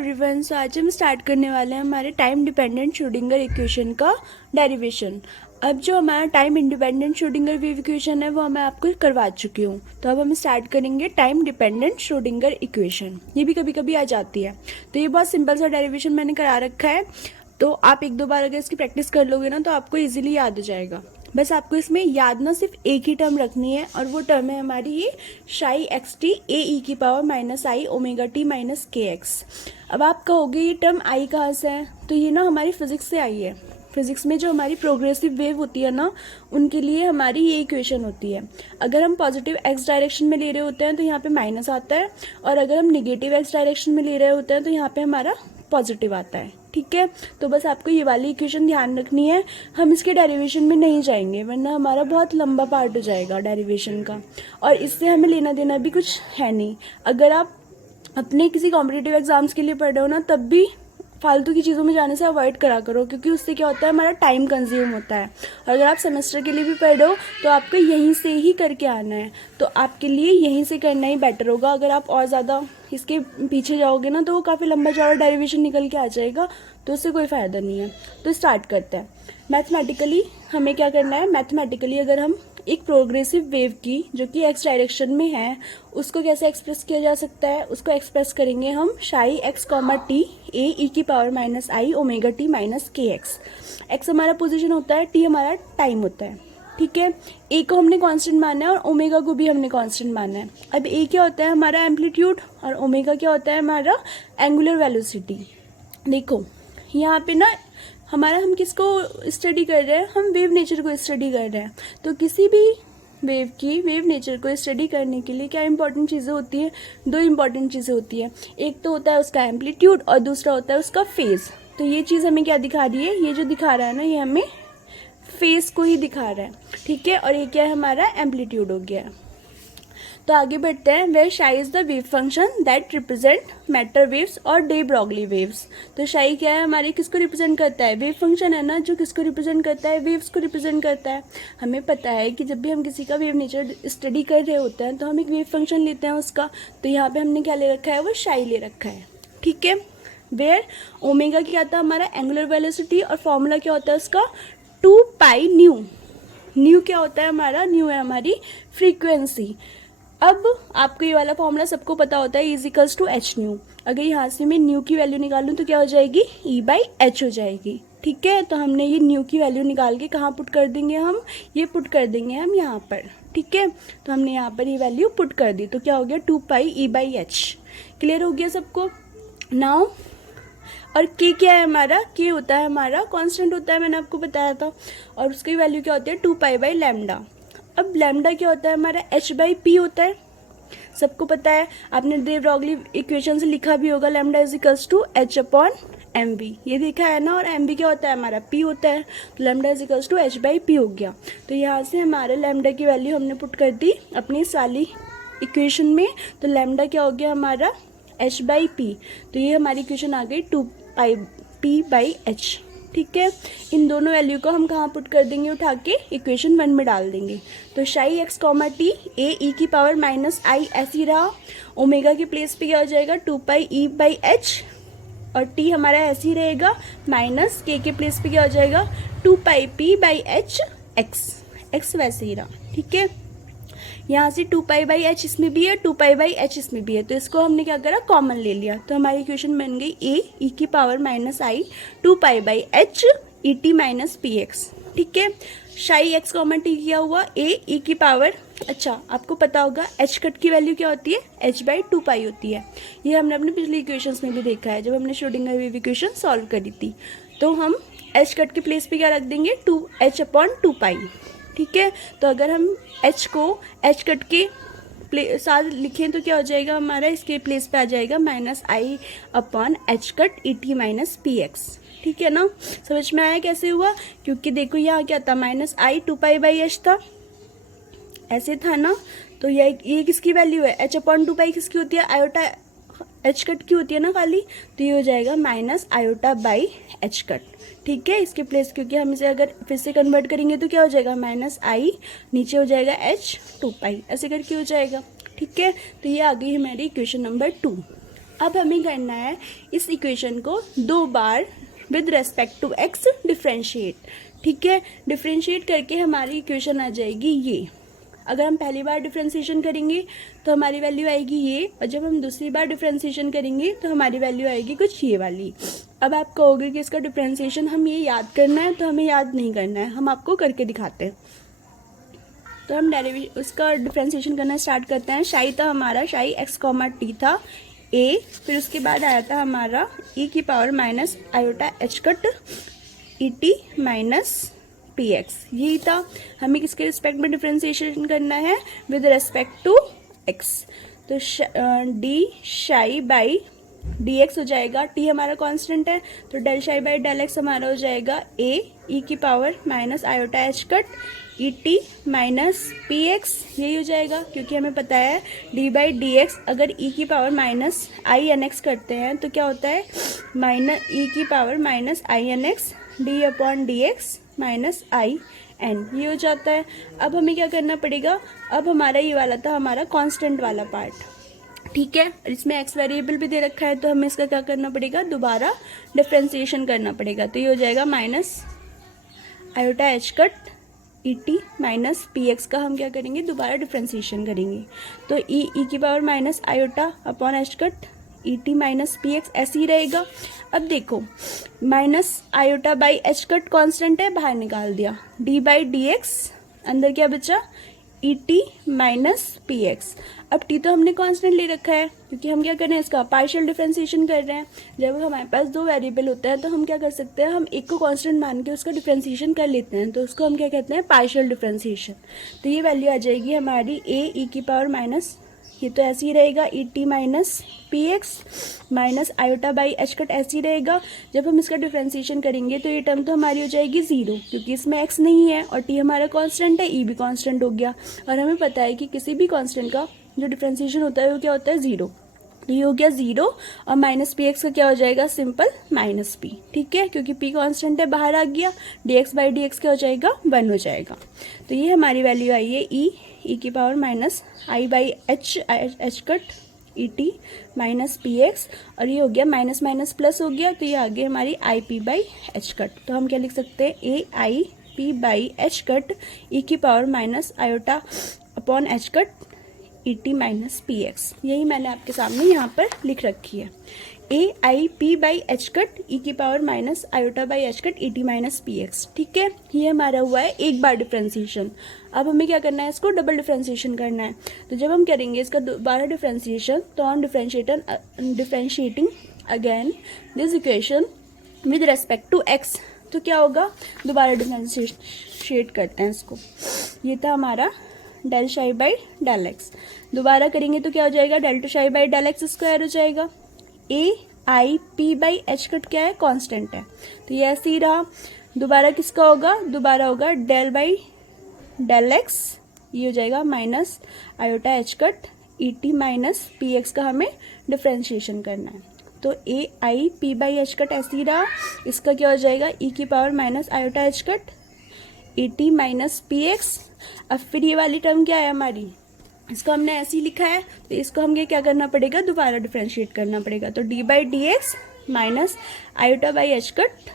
Everyone, सो आज हम start करने वाले हैं हमारे टाइम डिपेंडेंट श्रोडिंगर इक्वेशन का डेरिवेशन। अब जो हमारा time independent Schrodinger wave equation है वो मैं आपको करवा चुकी हूँ। तो अब हम स्टार्ट करेंगे टाइम डिपेंडेंट श्रोडिंगर इक्वेशन। ये भी कभी कभी आ जाती है, तो ये बहुत सिंपल सा डेरिवेशन मैंने करा रखा है। तो आप एक दो बार अगर इसकी प्रैक्टिस कर लोगे ना तो आपको ईजिली याद हो जाएगा। बस आपको इसमें याद ना सिर्फ एक ही टर्म रखनी है, और वो टर्म है हमारी ये शाई एक्स टी ए ई की पावर माइनस आई ओमेगा टी माइनस के एक्स। अब आप कहोगे ये टर्म आई कहाँ से है, तो ये ना हमारी फिजिक्स से आई है। फिजिक्स में जो हमारी प्रोग्रेसिव वेव होती है ना, उनके लिए हमारी ये इक्वेशन होती है। अगर हम पॉजिटिव एक्स डायरेक्शन में ले रहे होते हैं तो यहाँ पे माइनस आता है, और अगर हम निगेटिव एक्स डायरेक्शन में ले रहे होते हैं तो यहाँ पे हमारा पॉजिटिव आता है। ठीक है, तो बस आपको ये वाली इक्वेशन ध्यान रखनी है। हम इसके डेरिवेशन में नहीं जाएंगे वरना हमारा बहुत लंबा पार्ट हो जाएगा डेरिवेशन का, और इससे हमें लेना देना भी कुछ है नहीं। अगर आप अपने किसी कॉम्पिटिटिव एग्जाम्स के लिए पढ़ रहे हो ना, तब भी फालतू की चीज़ों में जाने से अवॉइड करा करो, क्योंकि उससे क्या होता है हमारा टाइम कंज्यूम होता है। और अगर आप सेमेस्टर के लिए भी पढ़ रहे हो तो आपको यहीं से ही करके आना है, तो आपके लिए यहीं से करना ही बेटर होगा। अगर आप और ज़्यादा इसके पीछे जाओगे ना तो वो काफ़ी लंबा चौड़ा डेरिवेशन निकल के आ जाएगा, तो उससे कोई फ़ायदा नहीं है। तो स्टार्ट करते हैं। मैथमेटिकली हमें क्या करना है, मैथमेटिकली अगर हम एक प्रोग्रेसिव वेव की जो कि एक्स डायरेक्शन में है उसको कैसे एक्सप्रेस किया जा सकता है, उसको एक्सप्रेस करेंगे हम शाई x comma T A E की पावर माइनस आई ओमेगा टी माइनस के एक्स। एक्स हमारा पोजीशन होता है, टी हमारा टाइम होता है। ठीक है, ए को हमने कांस्टेंट माना है और ओमेगा को भी हमने कांस्टेंट माना है। अब ए क्या होता है हमारा एम्पलीट्यूड, और ओमेगा क्या होता है हमारा एंगुलर वेलोसिटी। देखो यहाँ पे ना हमारा हम किसको स्टडी कर रहे हैं, हम वेव नेचर को स्टडी कर रहे हैं। तो किसी भी वेव की वेव नेचर को स्टडी करने के लिए क्या इंपॉर्टेंट चीज़ें होती हैं, दो इंपॉर्टेंट चीज़ें होती हैं। एक तो होता है उसका एम्पलीट्यूड और दूसरा होता है उसका फेज। तो ये चीज़ हमें क्या दिखा रही है, ये जो दिखा रहा है ना ये हमें फेज को ही दिखा रहा है। ठीक है, और ये क्या है हमारा एम्पलीट्यूड हो गया है। तो आगे बढ़ते हैं। वेयर शाई is the wave function that represent matter waves और डे ब्रॉगली वेव्स। तो शाई क्या है हमारी, किसको रिप्रेजेंट करता है, वेव फंक्शन है ना जो किसको रिप्रेजेंट करता है, वेव्स को रिप्रेजेंट करता है। हमें पता है कि जब भी हम किसी का वेव नेचर स्टडी कर रहे होते हैं तो हम एक वेव फंक्शन लेते हैं उसका। तो यहाँ पे हमने क्या ले रखा है, वो शाई ले रखा है। ठीक है, वेयर ओमेगा क्या था हमारा एंगुलर वेलोसिटी, और फॉर्मूला क्या होता है उसका 2 पाई न्यू। न्यू क्या होता है हमारा, न्यू है हमारी फ्रीक्वेंसी। अब आपको ये वाला फॉर्मूला सबको पता होता है, is equals to H nu. अगर यहाँ से मैं न्यू की वैल्यू निकालूं तो क्या हो जाएगी, ई बाई एच हो जाएगी। ठीक है, तो हमने ये न्यू की वैल्यू निकाल के कहाँ पुट कर देंगे, हम ये पुट कर देंगे हम यहाँ पर। ठीक है, तो हमने यहाँ पर ये वैल्यू पुट कर दी, तो क्या हो गया 2 पाई ई बाई एच। क्लियर हो गया सबको नाउ। और के क्या है हमारा, के होता है हमारा कांस्टेंट होता है, मैंने आपको बताया था, और उसकी वैल्यू क्या होती है 2 पाई बाई लैम्डा। अब लैम्डा क्या होता है हमारा, एच बाई पी होता है, सबको पता है, आपने डे ब्रॉगली इक्वेशन से लिखा भी होगा, lambda is equals to H upon M B, ये देखा है ना। और एम बी क्या होता है हमारा, पी होता है, तो lambda is equals to H by P हो गया। तो यहाँ से हमारे लैम्डा की वैल्यू हमने पुट कर दी अपनी इस वाली इक्वेशन में, तो लैम्डा क्या हो गया हमारा एच बाई पी। तो ये हमारी इक्वेशन आ गई 2 पाई पी बाई एच। ठीक है, इन दोनों वैल्यू को हम कहाँ पुट कर देंगे, उठा के इक्वेशन 1 में डाल देंगे। तो शाई x comma T A E की पावर माइनस आई ऐसी रहा, ओमेगा की प्लेस पे क्या हो जाएगा 2 पाई ई बाई एच, और टी हमारा ऐसे ही रहेगा, माइनस के प्लेस पे क्या हो जाएगा 2 pi P by H X. X वैसे ही रहा। ठीक है, यहाँ से 2 पाई बाई एच इसमें भी है, 2 पाई बाई एच इसमें भी है, तो इसको हमने क्या करा कॉमन ले लिया। तो हमारी इक्वेशन बन गई ए ई की power minus I 2 pi by H E T minus P X. ठीक है, शाई एक्स कॉमन टी किया हुआ ए ई की पावर, अच्छा आपको पता होगा एच कट की वैल्यू क्या होती है, एच बाई 2 पाई होती है। ये हमने अपने पिछली इक्वेशंस में भी देखा है जब हमने श्रोडिंगर वेव इक्वेशन सॉल्व करी थी। तो हम एच कट की प्लेस पे क्या रख देंगे 2 एच अपॉन 2 पाई। ठीक है, तो अगर हम एच को एच कट के साथ लिखें तो क्या हो जाएगा हमारा, इसके प्लेस पे आ जाएगा minus I upon H cut E T minus P X. ठीक है ना, समझ में आया कैसे हुआ, क्योंकि देखो यहाँ क्या था minus I 2 pi by H था, ऐसे था ना। तो ये किसकी वैल्यू है, एच अपॉन 2 पाई किसकी होती है, आयोटा एच कट की होती है ना खाली, तो ये हो जाएगा minus iota by H cut. ठीक है, इसके प्लेस क्योंकि हम इसे अगर फिर से कन्वर्ट करेंगे तो क्या हो जाएगा माइनस आई, नीचे हो जाएगा एच 2 पाई, ऐसे करके हो जाएगा। ठीक है, तो ये आ गई हमारी इक्वेशन नंबर 2। अब हमें करना है इस इक्वेशन को 2 बार with respect to X differentiate. ठीक है, डिफ्रेंशिएट करके हमारी इक्वेशन आ जाएगी ये। अगर हम पहली बार डिफ्रेंशिएशन करेंगे तो हमारी वैल्यू आएगी ये, और जब हम दूसरी बार डिफ्रेंशिएशन करेंगे तो हमारी वैल्यू आएगी कुछ ये वाली। अब आप कहोगे कि इसका डिफ्रेंशिएशन हम ये याद करना है, तो हमें याद नहीं करना है, हम आपको करके दिखाते हैं। तो हम उसका डिफ्रेंशिएशन करना स्टार्ट करते हैं। शाई था हमारा, शाई x, t था a, फिर उसके बाद आया था हमारा e की power minus iota h cut E T minus P X, यही था। हमें किसके रिस्पेक्ट में डिफ्रेंशिएशन करना है? With respect to x। तो D psi by D X हो जाएगा, टी हमारा कांस्टेंट है, तो del psi by del x हमारा हो जाएगा ए ई की power minus iota H cut E T minus P X, यही हो जाएगा, क्योंकि हमें पता है डी बाई डी एक्स अगर ई की power minus I N X करते हैं तो क्या होता है? माइनस ई की power minus I N X D upon D X minus I N, ये हो जाता है। अब हमें क्या करना पड़ेगा? अब हमारा ये वाला था हमारा कांस्टेंट वाला पार्ट, ठीक है, इसमें एक्स वेरिएबल भी दे रखा है, तो हमें इसका क्या करना पड़ेगा? दोबारा डिफ्रेंशिएशन करना पड़ेगा। तो ये हो जाएगा minus iota H cut E T minus P X का हम क्या करेंगे? दोबारा डिफ्रेंशिएशन करेंगे। तो ई की power minus iota upon H cut E T minus P X ऐसे ही रहेगा। अब देखो minus iota by H cut constant है, बाहर निकाल दिया, डी बाई डी एक्स अंदर क्या बचा? ई टी माइनस पी एक्स। अब टी तो हमने कांस्टेंट ले रखा है, क्योंकि हम क्या कर रहे हैं? इसका पार्शियल डिफरेंशिएशन कर रहे हैं। जब हमारे पास दो वेरिएबल होता है तो हम क्या कर सकते हैं? हम एक को कांस्टेंट मान के उसका डिफरेंशिएशन कर लेते हैं, तो उसको हम क्या कहते हैं? Partial differentiation. तो ये वैल्यू आ जाएगी हमारी ए ई की पावर माइनस, ये तो ऐसे ही रहेगा, E T minus P X minus iota by H cut ऐसे ही रहेगा। जब हम इसका डिफरेंशिएशन करेंगे तो ये टर्म तो हमारी हो जाएगी 0, क्योंकि इसमें एक्स नहीं है और टी हमारा कांस्टेंट है, ई भी कांस्टेंट हो गया। और हमें पता है कि किसी भी कांस्टेंट का जो डिफरेंशिएशन होता है वो क्या होता है? 0। तो ये हो गया 0, और माइनस पी एक्स का क्या हो जाएगा? सिंपल माइनस पी, ठीक है, क्योंकि पी कांस्टेंट है, बाहर आ गया, D X by D x क्या हो जाएगा? 1 हो जाएगा। तो ये हमारी वैल्यू आई है ई की power minus I by H cut E T minus P X, और ये हो गया माइनस माइनस प्लस हो गया, तो ये आ गई हमारी I P by H cut. तो हम क्या लिख सकते हैं? A I P by H cut E की power minus iota upon H cut E T minus P X, यही मैंने आपके सामने यहाँ पर लिख रखी है। A I P by H cut E की power minus iota by H cut E T minus P X, ठीक है, ये हमारा हुआ है एक बार डिफ्रेंशिएशन। अब हमें क्या करना है? इसको डबल डिफ्रेंशिएशन करना है। तो जब हम करेंगे इसका दोबारा डिफ्रेंशिएशन, तो on differentiating again this equation with respect to X, तो क्या होगा? दोबारा डिफ्रेंशिएट करते हैं इसको। ये था हमारा del psi by del x, दोबारा करेंगे तो क्या हो जाएगा? Del two psi by del X square हो जाएगा। A I P by H cut क्या है? कांस्टेंट है, तो ये ऐसे ही रहा। दोबारा किसका होगा? दोबारा होगा डेल बाई डेल एक्स, ये हो जाएगा minus iota H cut E T minus P X का हमें डिफ्रेंशिएशन करना है। तो A I P by H cut ऐसे ही रहा, इसका क्या हो जाएगा? ई की power minus iota H cut E T minus P X. अब फिर ये वाली टर्म क्या है हमारी? इसको हमने ऐसे ही लिखा है, तो इसको हमें क्या करना पड़ेगा? दोबारा डिफ्रेंशिएट करना पड़ेगा। तो D by D X minus iota by H cut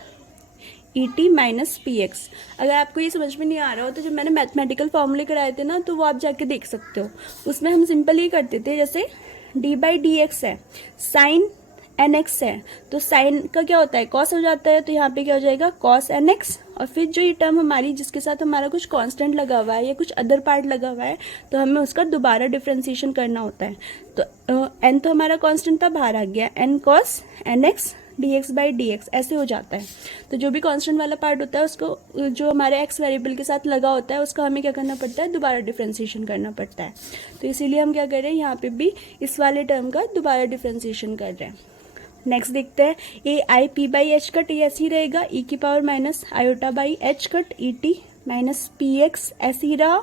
E T minus P x. अगर आपको ये समझ में नहीं आ रहा हो तो जब मैंने मैथमेटिकल फॉर्मूले कराए थे ना, तो वो आप जाके देख सकते हो। उसमें हम सिंपल ये करते थे, जैसे डी बाई डी एक्स है, साइन एन एक्स है, तो साइन का क्या होता है? कॉस हो जाता है, तो यहाँ पे क्या हो जाएगा? Cos N X. और फिर जो ये टर्म हमारी जिसके साथ हमारा कुछ कांस्टेंट लगा हुआ है या कुछ अदर पार्ट लगा हुआ है, तो हमें उसका दोबारा डिफ्रेंशिएशन करना होता है। तो एन तो हमारा कांस्टेंट था, बाहर आ गया, N cos N X D X by D X ऐसे हो जाता है। तो जो भी कांस्टेंट वाला पार्ट होता है उसको, जो हमारे एक्स वेरिएबल के साथ लगा होता है, उसका हमें क्या करना पड़ता है? दोबारा डिफ्रेंशिएशन करना पड़ता है। तो इसीलिए हम क्या कर रहे हैं? यहाँ पे भी इस वाले टर्म का दोबारा डिफ्रेंशिएशन कर रहे हैं। नेक्स्ट देखते हैं, A I P by H cut ये ऐसे ही रहेगा, ई की power minus iota by H cut E T minus P X ऐसे ही रहा,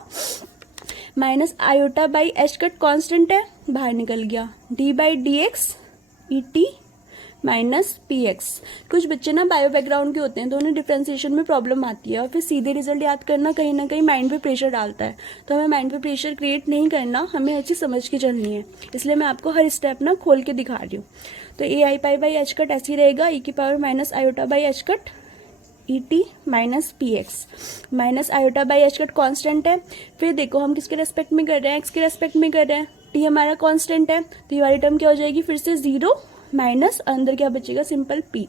minus iota by H cut constant है, बाहर निकल गया, D by D X E T minus P X. कुछ बच्चे ना बायो बैकग्राउंड के होते हैं तो उन्हें डिफ्रेंशिएशन में प्रॉब्लम आती है और फिर सीधे रिजल्ट याद करना कहीं ना कहीं माइंड पे प्रेशर डालता है। तो हमें माइंड पे प्रेशर क्रिएट नहीं करना, हमें हर चीज़ समझ के चलनी है। इसलिए मैं आपको हर स्टेप ना खोल के दिखा रही हूँ। तो A I pi by H cut ऐसे ही रहेगा, ई की power minus iota by H cut E T minus P X. Minus iota by H cut constant है। फिर देखो हम किसके रेस्पेक्ट में कर रहे हैं, एक्स के रेस्पेक्ट में कर रहे हैं। टी हमारा कांस्टेंट है तो ये वाली टर्म क्या हो जाएगी, फिर से जीरो माइनस अंदर क्या बचेगा, सिंपल पी,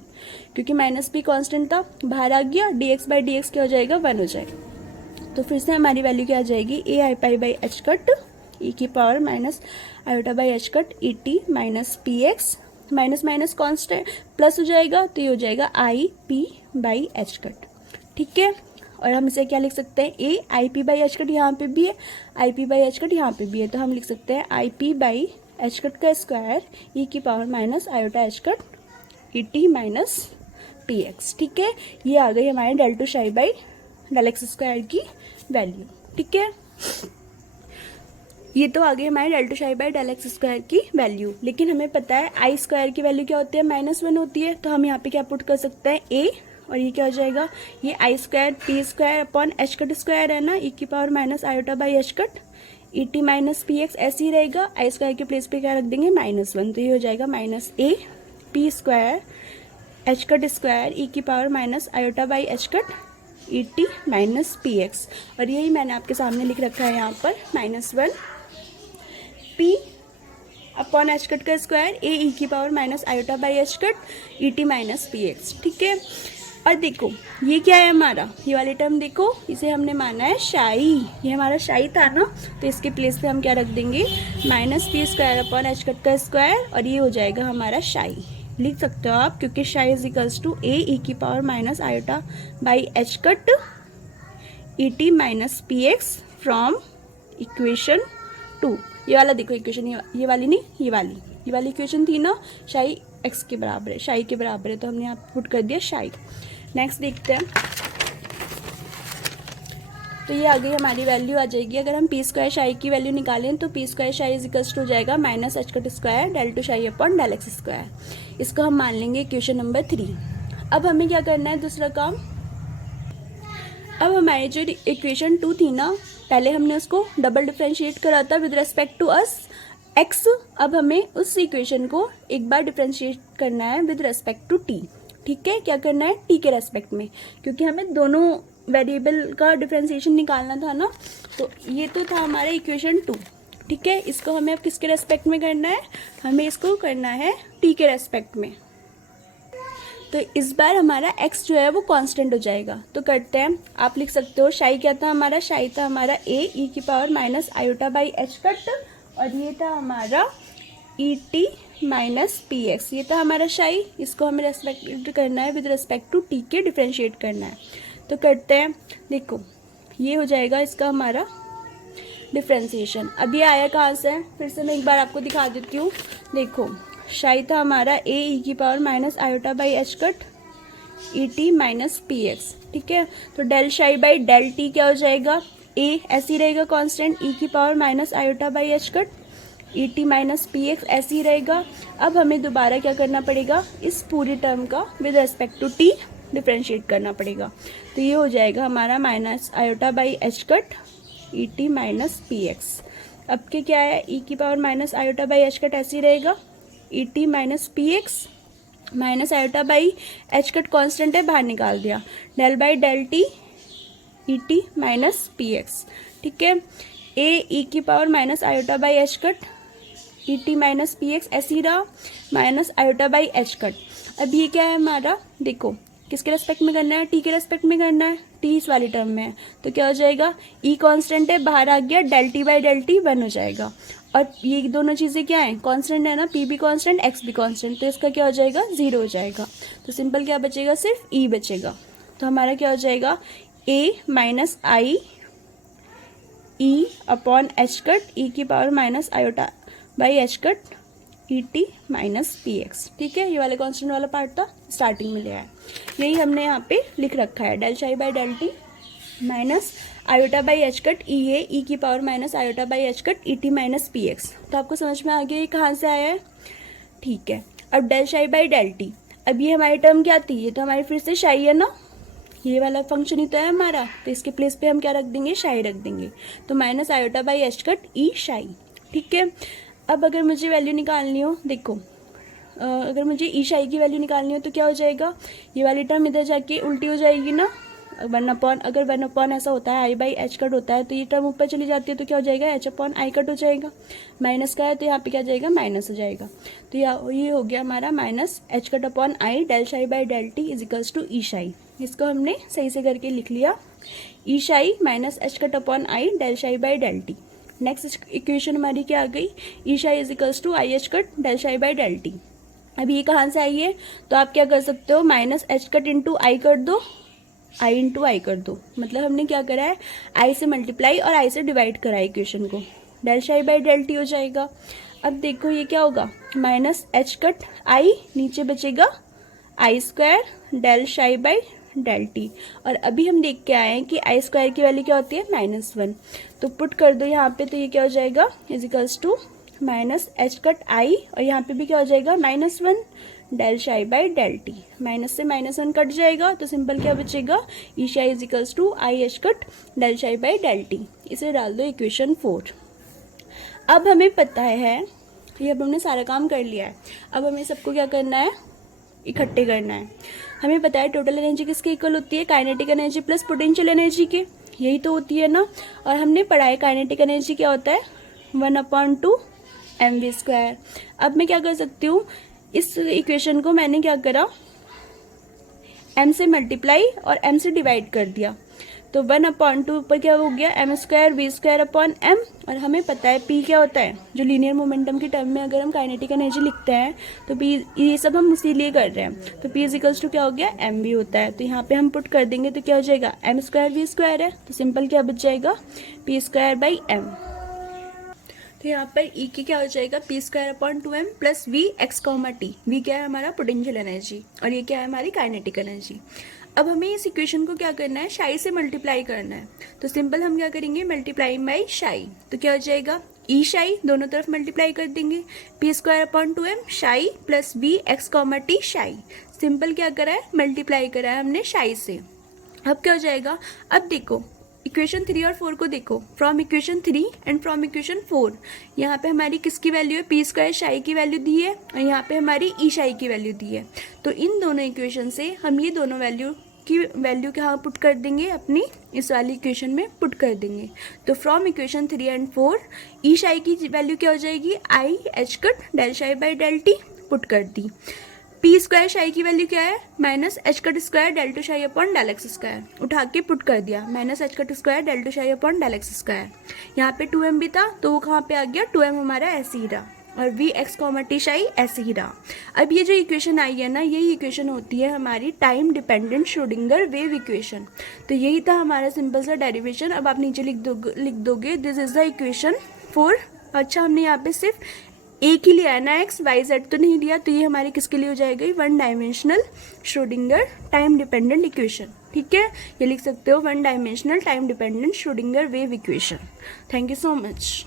क्योंकि माइनस पी कांस्टेंट था, बाहर आ गया, D X by D x क्या हो जाएगा, 1 हो जाएगा। तो फिर से हमारी वैल्यू क्या आ जाएगी, A I pi by H cut E की power minus iota by H cut E T minus P X, minus minus constant plus हो जाएगा तो ये हो जाएगा I P by H cut. ठीक है, और हम इसे क्या लिख सकते हैं, A I P by H cut यहाँ पे भी है, I P by H cut यहाँ पे भी है, तो हम लिख सकते हैं आई पी बाई एच कट का स्क्वायर ई की power minus iota H cut E T minus P X. ठीक है, ये आ गई हमारे del two psi by del X square की वैल्यू। ठीक है, ये तो आ गई हमारे del two psi by del X square की वैल्यू। लेकिन हमें पता है आई स्क्वायर की वैल्यू क्या होती है, -1 होती है। तो हम यहाँ पे क्या पुट कर सकते हैं, ए, और ये क्या हो जाएगा, ये I square P square upon H cut square है ना, ई की power minus iota by H cut E T minus P X ऐसे ही रहेगा। आई स्क्वायर के प्लेस पे क्या रख देंगे, -1, तो ये हो जाएगा minus A P square H cut square E की power minus iota by H cut E T minus P X. और यही मैंने आपके सामने लिख रखा है यहाँ पर, -1 पी अपॉन एच कट का स्क्वायर ए ई की power minus iota by H cut E T minus P X. ठीक है, और देखो ये क्या है हमारा, ये वाली टर्म देखो, इसे हमने माना है शाई, ये हमारा शाई था ना, तो इसके प्लेस पे हम क्या रख देंगे, minus P square upon H cut का स्क्वायर, और ये हो जाएगा हमारा शाई। लिख सकते हो आप, क्योंकि शाई is equals to A E की power minus iota by H cut E T minus P x from equation 2। ये वाला देखो इक्वेशन, ये वाली नहीं, ये वाली इक्वेशन थी ना, शाई एक्स के बराबर है, शाई के बराबर है, तो हमने यहाँ पुट कर दिया शाई। नेक्स्ट देखते हैं, तो ये आ गई हमारी वैल्यू आ जाएगी। अगर हम पी स्क्वायर शाई की वैल्यू निकालें तो P square psi is equals to हो जाएगा minus H cut square del two psi upon del X square. इसको हम मान लेंगे इक्वेशन नंबर 3। अब हमें क्या करना है, दूसरा काम, अब हमारी जो इक्वेशन 2 थी ना, पहले हमने उसको डबल डिफ्रेंशिएट करा था with respect to us X. अब हमें उस इक्वेशन को एक बार डिफ्रेंशिएट करना है विद रेस्पेक्ट टू टी। ठीक है, क्या करना है, टी के रेस्पेक्ट में, क्योंकि हमें दोनों वेरिएबल का डिफ्रेंशिएशन निकालना था ना। तो ये तो था हमारा इक्वेशन 2। ठीक है, इसको हमें अब किसके रेस्पेक्ट में करना है, हमें इसको करना है टी के रेस्पेक्ट में। तो इस बार हमारा x जो है वो कांस्टेंट हो जाएगा। तो करते हैं, आप लिख सकते हो शाई क्या था हमारा, शाई था हमारा a e की power minus iota by H cut, और ये था हमारा ई टी माइनस पी एक्स, ये था हमारा शाई। इसको हमें रेस्पेक्ट करना है विद रेस्पेक्ट टू टी के डिफ्रेंशिएट करना है। तो करते हैं, देखो ये हो जाएगा इसका हमारा डिफ्रेंशिएशन। अब ये आया कहाँ से, फिर से मैं एक बार आपको दिखा देती हूँ। देखो शाई था हमारा ए ई की power minus iota by H cut E T minus P X. ठीक है, तो del psi by del T क्या हो जाएगा, ए ऐसे ही रहेगा कांस्टेंट, ई की power minus iota by H cut E T minus P X ऐसे ही रहेगा। अब हमें दोबारा क्या करना पड़ेगा, इस पूरी टर्म का with respect to T differentiate करना पड़ेगा। तो ये हो जाएगा हमारा minus iota by H cut E T minus P X. अब के क्या है, ई की power minus iota by H cut ऐसे ही रहेगा, E T minus P X minus iota by H cut constant है, बाहर निकाल दिया, del by del T E T minus P X. ठीक है, ए ई की power minus iota by H cut E T minus P X ऐसे ही रहा, minus iota by H cut. अब ये क्या है हमारा, देखो किसके रेस्पेक्ट में करना है, टी के रेस्पेक्ट में करना है, टी इस वाली टर्म में है, तो क्या हो जाएगा, ई कांस्टेंट है, बाहर आ गया, del T by del T 1 हो जाएगा। और ये दोनों चीज़ें क्या हैं, कांस्टेंट है ना, पी भी कांस्टेंट एक्स भी कांस्टेंट, तो इसका क्या हो जाएगा, 0 हो जाएगा। तो सिंपल क्या बचेगा, सिर्फ ई बचेगा। तो हमारा क्या हो जाएगा, ए माइनस आई ई अपॉन एच कट ई की power minus iota by H cut E T minus P X. ठीक है, ये वाले कांस्टेंट वाला पार्ट था, स्टार्टिंग में लिया है, यही हमने यहाँ पे लिख रखा है, del psi by del T minus iota by H cut E A E की power minus iota by H cut E T minus P X. तो आपको समझ में आ गया ये कहाँ से आया है। ठीक है, अब del psi by del T, अब ये हमारी टर्म क्या थी, ये तो हमारी फिर से शाई है ना, ये वाला फंक्शन ही तो है हमारा, तो इसके प्लेस पे हम क्या रख देंगे, शाई रख देंगे, तो minus iota by H cut E psi. ठीक है, अब अगर मुझे वैल्यू निकालनी हो, देखो अगर मुझे ई शाई की वैल्यू निकालनी हो तो क्या हो जाएगा, ये वाली टर्म इधर जाके उल्टी हो जाएगी ना, वन अपॉन, अगर वन अपॉन ऐसा होता है आई बाई एच कट होता है तो ये टर्म ऊपर चली जाती है तो क्या हो जाएगा, एच अपॉन आई कट हो जाएगा, माइनस का है तो यहाँ पे क्या जाएगा, माइनस हो जाएगा, तो ये हो गया हमारा minus H cut upon I del psi by del T is equals to E psi. इसको हमने सही से करके लिख लिया, E psi minus H cut upon I del psi by del T. Next equation हमारी क्या आ गई, E psi is equals to I H cut del psi by del T. अभी ये कहाँ से आई है, तो आप क्या कर सकते हो, माइनस एच कट इंटू आई कर दो, आई इंटू आई कर दो, मतलब हमने क्या करा है, आई से मल्टीप्लाई और आई से डिवाइड करा है इक्वेशन को, del psi by del T हो जाएगा। अब देखो ये क्या होगा, माइनस एच कट आई, नीचे बचेगा आई square del psi by del T, और अभी हम देख के आए हैं कि आई स्क्वायर की वैल्यू क्या होती है, -1, तो पुट कर दो यहाँ पे, तो ये क्या हो जाएगा, is equals to minus H cut I, और यहाँ पे भी क्या हो जाएगा, -1 del psi by del T, minus से -1 कट जाएगा तो सिंपल क्या बचेगा, E psi is equals to I H cut del psi by del T. इसे डाल दो इक्वेशन 4। अब हमें पता है, ये अब हमने सारा काम कर लिया है, अब हमें सबको क्या करना है, इकट्ठे करना है। हमें पता है टोटल एनर्जी किसके इक्वल होती है, kinetic energy plus potential energy के, यही तो होती है ना, और हमने पढ़ा है काइनेटिक एनर्जी क्या होता है, 1/2 mv²। अब मैं क्या कर सकती हूँ, इस इक्वेशन को मैंने क्या करा, m से मल्टीप्लाई और m से डिवाइड कर दिया, तो 1/2 ऊपर क्या हो गया, m² v² अपॉन m, और हमें पता है p क्या होता है, जो लीनियर मोमेंटम की टर्म में अगर हम काइनेटिक एनर्जी लिखते हैं तो p, ये सब हम इसीलिए कर रहे हैं, तो p इज इक्वल्स टू क्या हो गया, mv होता है, तो यहाँ पे हम पुट कर देंगे तो क्या हो जाएगा, m² v² है, तो सिंपल क्या बच जाएगा, p² बाई m, तो यहाँ पर E की क्या हो जाएगा, p² upon 2m plus V X comma T, V क्या है हमारा पोटेंशियल एनर्जी और ये क्या है हमारी काइनेटिक एनर्जी। अब हमें इस इक्वेशन को क्या करना है, शाई से मल्टीप्लाई करना है, तो सिंपल हम क्या करेंगे, मल्टीप्लाई बाई शाई, तो क्या हो जाएगा, ई शाई दोनों तरफ मल्टीप्लाई कर देंगे, p² upon 2m psi plus V X comma T psi, simple क्या करा है, मल्टीप्लाई करा है हमने शाई से। अब क्या हो जाएगा, अब देखो इक्वेशन 3 और 4 को देखो, from equation 3 and from equation 4, यहाँ पे हमारी किसकी वैल्यू है, p² शाई की वैल्यू दी है और यहाँ पे हमारी ई शाई की वैल्यू दी है, तो इन दोनों इक्वेशन से हम ये दोनों वैल्यू कहाँ पुट कर देंगे, अपनी इस वाली इक्वेशन में पुट कर देंगे, तो फ्रॉम इक्वेशन 3 एंड 4 ई शाई की वैल्यू क्या हो जाएगी, I H cut del psi by del T put कर दी, p² शाई की वैल्यू क्या है, minus H cut square del two psi upon del X square, उठा के पुट कर दिया, minus H cut square del two psi upon del X square, यहाँ पे 2m भी था तो वो कहाँ पे आ गया, 2m हमारा ऐसे ही रहा, और वी एक्स कॉमा टी शाई ऐसे ही रहा। अब ये जो इक्वेशन आई है ना, यही इक्वेशन होती है हमारी time dependent Schrodinger wave equation, तो यही था हमारा सिंपल सा डेरिवेशन। अब आप नीचे लिख दोगे दिस इज द इक्वेशन 4। अच्छा, हमने यहाँ पे सिर्फ एक ही लिया है ना, एक्स वाई जेड तो नहीं लिया, तो ये हमारी किसके लिए हो जाएगी, 1 dimensional Schrodinger time dependent equation. ठीक है, ये लिख सकते हो 1 dimensional time dependent Schrodinger wave equation. Thank you so much.